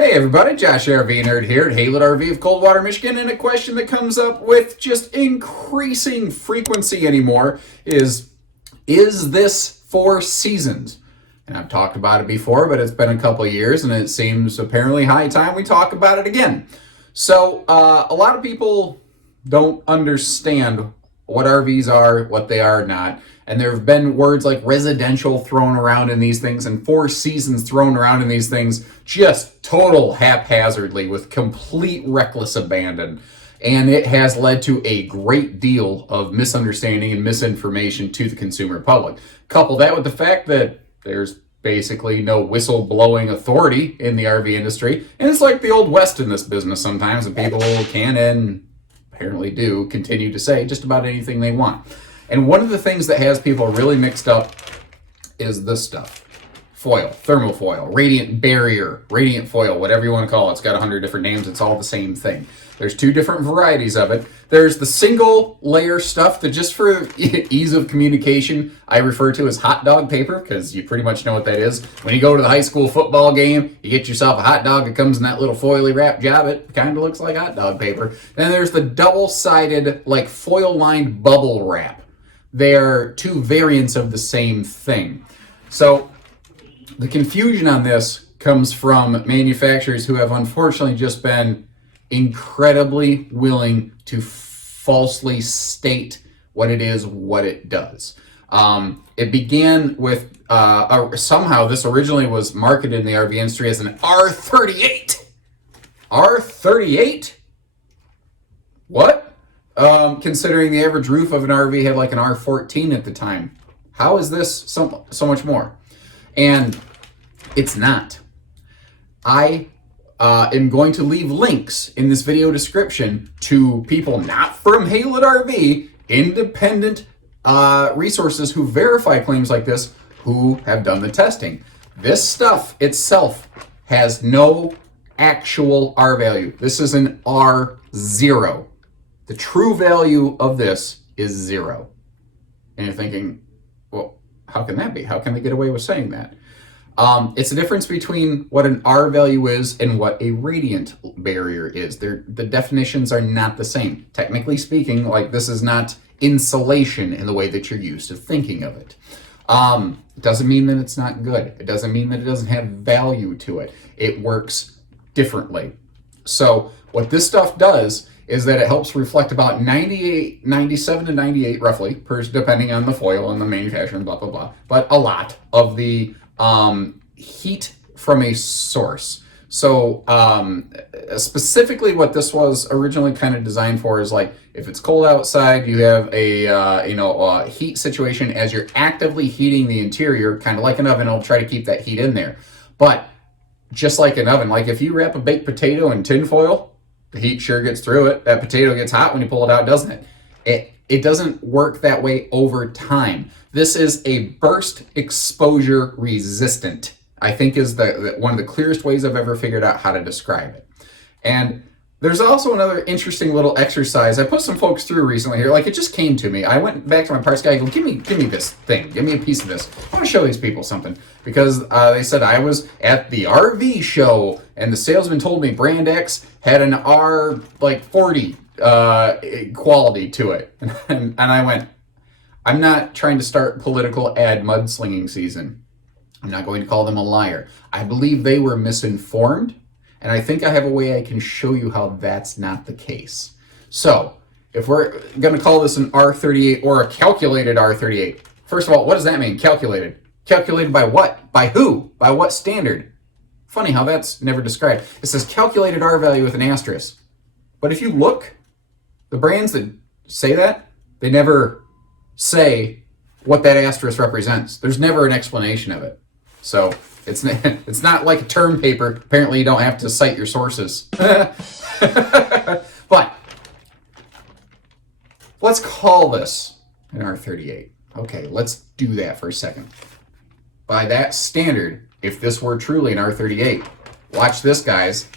Hey everybody, Josh RV Nerd here at Haylett RV of Coldwater, Michigan, and a question that comes up with just increasing frequency anymore is this Four Seasons? And I've talked about it before, but it's been a couple of years, and it seems apparently high time we talk about it again. So a lot of people don't understand what RVs are, what they are not. And there have been words like residential thrown around in these things and Four Seasons thrown around in these things just total haphazardly with complete reckless abandon. And it has led to a great deal of misunderstanding and misinformation to the consumer public. Couple that with the fact that there's basically no whistleblowing authority in the RV industry. And it's like the Old West in this business sometimes, and people can and apparently do continue to say just about anything they want. And one of the things that has people really mixed up is this stuff. Foil, thermal foil, radiant barrier, radiant foil, whatever you want to call it. It's got 100 different names. It's all the same thing. There's two different varieties of it. There's the single layer stuff that just for ease of communication, I refer to as hot dog paper because you pretty much know what that is. When you go to the high school football game, you get yourself a hot dog that comes in that little foily wrap job. It kind of looks like hot dog paper. Then there's the double-sided, like foil-lined bubble wrap. They are two variants of the same thing. So the confusion on this comes from manufacturers who have unfortunately just been incredibly willing to falsely state what it is, what it does. It began with somehow this originally was marketed in the RV industry as an R38. R38? What? Considering the average roof of an RV had like an R14 at the time. How is this so much more? And it's not. I am going to leave links in this video description to people not from Haylett RV, independent resources who verify claims like this, who have done the testing. This stuff itself has no actual R value. This is an R0. The true value of this is 0. And you're thinking, well, how can that be? How can they get away with saying that? It's the difference between what an R value is and what a radiant barrier is. The definitions are not the same. Technically speaking, like this is not insulation in the way that you're used to thinking of it. It doesn't mean that it's not good. It doesn't mean that it doesn't have value to it. It works differently. So what this stuff does is that it helps reflect about 97 to 98 roughly, depending on the foil and the manufacturer and blah, blah, blah, but a lot of the heat from a source. So specifically what this was originally kind of designed for is like, if it's cold outside, you have a heat situation as you're actively heating the interior, kind of like an oven, it'll try to keep that heat in there. But just like an oven, like if you wrap a baked potato in tin foil, the heat sure gets through it. That potato gets hot when you pull it out, doesn't it? It doesn't work that way over time. This is a burst exposure resistant, I think is one of the clearest ways I've ever figured out how to describe it. And there's also another interesting little exercise I put some folks through recently here. Like it just came to me. I went back to my parts guy. I go, give me this thing. Give me a piece of this. I want to show these people something because they said I was at the RV show and the salesman told me brand X had an R like 40 quality to it, and I went, I'm not trying to start political ad mudslinging season. I'm not going to call them a liar. I believe they were misinformed. And I think I have a way I can show you how that's not the case. So, if we're going to call this an R38 or a calculated R38, first of all, what does that mean, calculated? Calculated by what? By who? By what standard? Funny how that's never described. It says calculated R value with an asterisk. But if you look, the brands that say that, they never say what that asterisk represents. There's never an explanation of it. So, it's not like a term paper. Apparently, you don't have to cite your sources. But let's call this an R38. Okay, let's do that for a second. By that standard, if this were truly an R38, watch this, guys.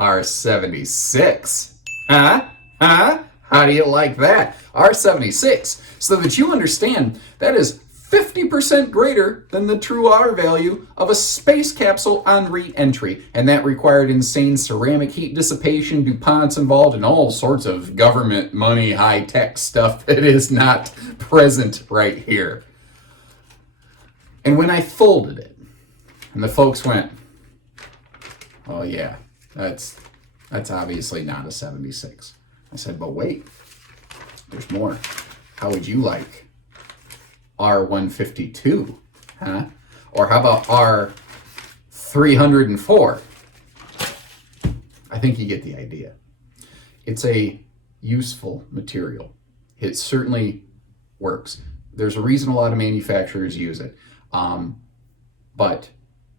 R76. Huh? How do you like that? R76. So that you understand, that is 50% greater than the true R value of a space capsule on re-entry, and that required insane ceramic heat dissipation, DuPont's involved, and all sorts of government money, high-tech stuff that is not present right here. And when I folded it, and the folks went, oh yeah, that's obviously not a 76. I said, but wait, there's more. How would you like R152, huh? Or how about R304? I think you get the idea. It's a useful material. It certainly works. There's a reason a lot of manufacturers use it. But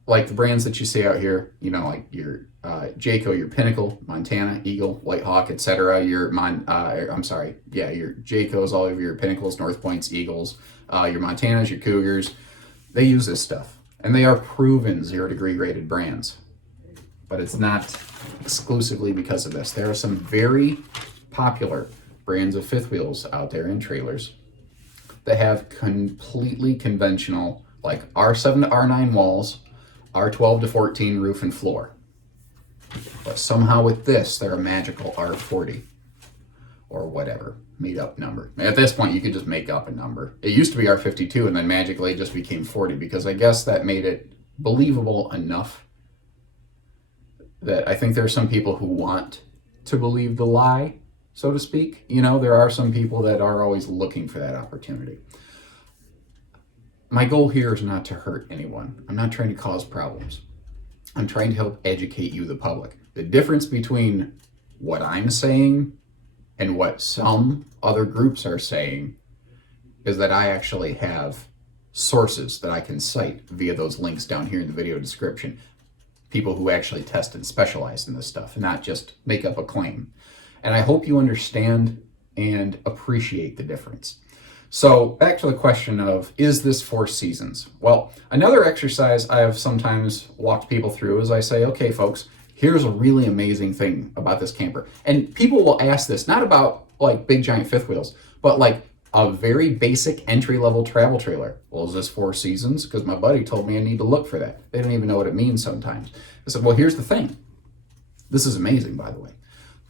like the brands that you see out here, you know, like your Jayco, your Pinnacle, Montana, Eagle, White Hawk, etc. Your Jaycos, all of your Pinnacles, North Points, Eagles, your Montanas, your Cougars. They use this stuff, and they are proven 0-degree rated brands. But it's not exclusively because of this. There are some very popular brands of fifth wheels out there and trailers that have completely conventional, like R7 to R9 walls, R12 to 14 roof and floor. But somehow with this, they're a magical R40 or whatever, made up number. At this point, you could just make up a number. It used to be R52 and then magically it just became 40 because I guess that made it believable enough that I think there are some people who want to believe the lie, so to speak. You know, there are some people that are always looking for that opportunity. My goal here is not to hurt anyone. I'm not trying to cause problems. I'm trying to help educate you, the public. The difference between what I'm saying and what some other groups are saying is that I actually have sources that I can cite via those links down here in the video description. People who actually test and specialize in this stuff and not just make up a claim. And I hope you understand and appreciate the difference. So back to the question of, is this for seasons? Well, another exercise I have sometimes walked people through is I say, okay, folks, here's a really amazing thing about this camper. And people will ask this, not about like big giant fifth wheels, but like a very basic entry-level travel trailer. Well, is this 4 seasons? Because my buddy told me I need to look for that. They don't even know what it means sometimes. I said, well, here's the thing. This is amazing, by the way.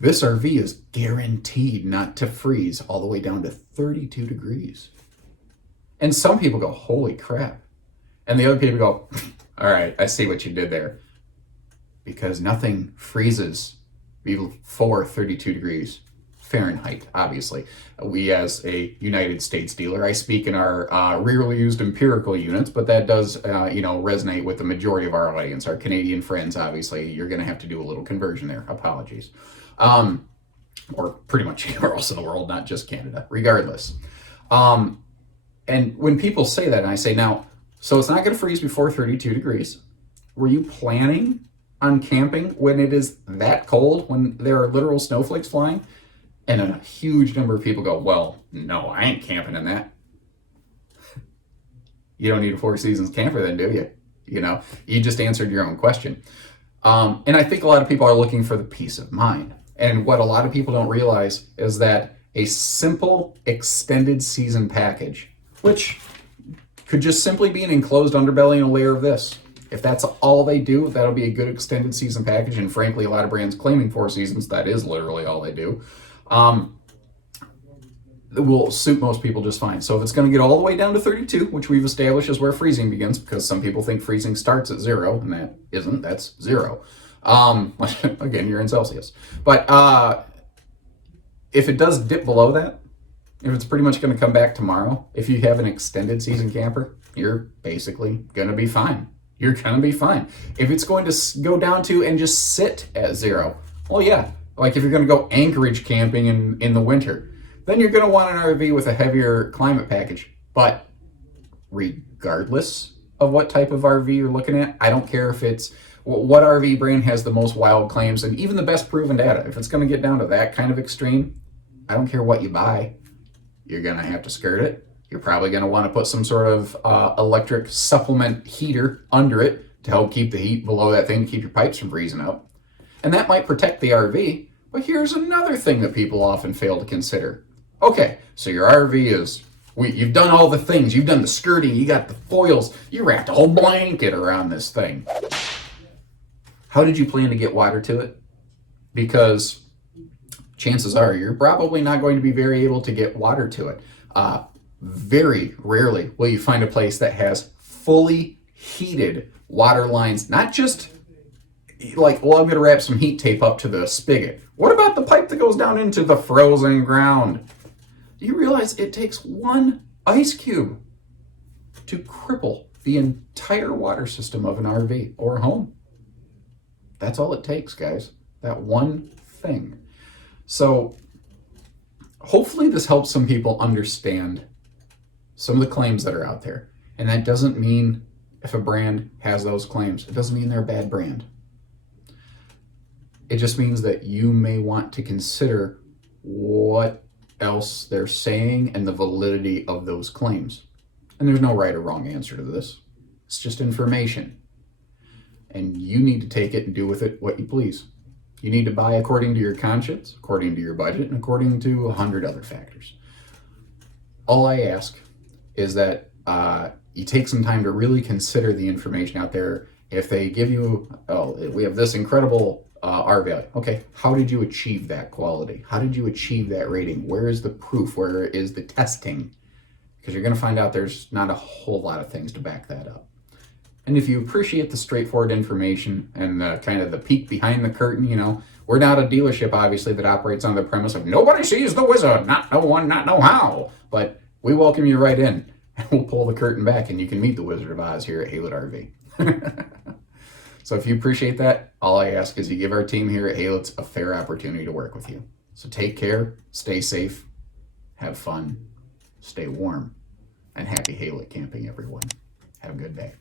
This RV is guaranteed not to freeze all the way down to 32 degrees. And some people go, holy crap. And the other people go, all right, I see what you did there. Because nothing freezes before 32 degrees Fahrenheit, obviously. We, as a United States dealer, I speak in our rarely used empirical units, but that does, resonate with the majority of our audience. Our Canadian friends, obviously, you're going to have to do a little conversion there. Apologies. Or pretty much anywhere else in the world, not just Canada, regardless. And when people say that, and I say, now, so it's not going to freeze before 32 degrees. Were you planning on camping when it is that cold, when there are literal snowflakes flying? And a huge number of people go, well, no, I ain't camping in that. You don't need a 4 seasons camper then, do you? You know, you just answered your own question. And I think a lot of people are looking for the peace of mind. And what a lot of people don't realize is that a simple extended season package, which could just simply be an enclosed underbelly and a layer of this. If that's all they do, that'll be a good extended season package. And frankly, a lot of brands claiming 4 seasons, that is literally all they do. It will suit most people just fine. So if it's going to get all the way down to 32, which we've established is where freezing begins, because some people think freezing starts at 0, and that isn't, that's 0. Again, you're in Celsius. But if it does dip below that, if it's pretty much going to come back tomorrow, if you have an extended season camper, you're basically going to be fine. You're going to be fine. If it's going to go down to and just sit at 0, well, yeah. Like if you're going to go anchorage camping in the winter, then you're going to want an RV with a heavier climate package. But regardless of what type of RV you're looking at, I don't care if it's what RV brand has the most wild claims and even the best proven data. If it's going to get down to that kind of extreme, I don't care what you buy. You're going to have to skirt it. You're probably going to want to put some sort of electric supplement heater under it to help keep the heat below that thing, to keep your pipes from freezing up. And that might protect the RV. But here's another thing that people often fail to consider. Okay, so your RV is, You've done all the things. You've done the skirting. You got the foils. You wrapped a whole blanket around this thing. How did you plan to get water to it? Because chances are you're probably not going to be very able to get water to it. Very rarely will you find a place that has fully heated water lines, not just like, well, I'm going to wrap some heat tape up to the spigot. What about the pipe that goes down into the frozen ground? Do you realize it takes one ice cube to cripple the entire water system of an RV or a home? That's all it takes, guys. That one thing. So hopefully this helps some people understand some of the claims that are out there. And that doesn't mean if a brand has those claims, it doesn't mean they're a bad brand. It just means that you may want to consider what else they're saying and the validity of those claims. And there's no right or wrong answer to this. It's just information. And you need to take it and do with it what you please. You need to buy according to your conscience, according to your budget, and according to 100 other factors. All I ask is that you take some time to really consider the information out there. If they give you, oh, we have this incredible RV. Okay, how did you achieve that quality? How did you achieve that rating? Where is the proof? Where is the testing? Because you're going to find out there's not a whole lot of things to back that up. And if you appreciate the straightforward information and kind of the peek behind the curtain, you know, we're not a dealership, obviously, that operates on the premise of nobody sees the wizard, not no one, not no how. But we welcome you right in, and we'll pull the curtain back, and you can meet the Wizard of Oz here at Haylett RV. So if you appreciate that, all I ask is you give our team here at Haylett's a fair opportunity to work with you. So take care, stay safe, have fun, stay warm, and happy Haylett camping, everyone. Have a good day.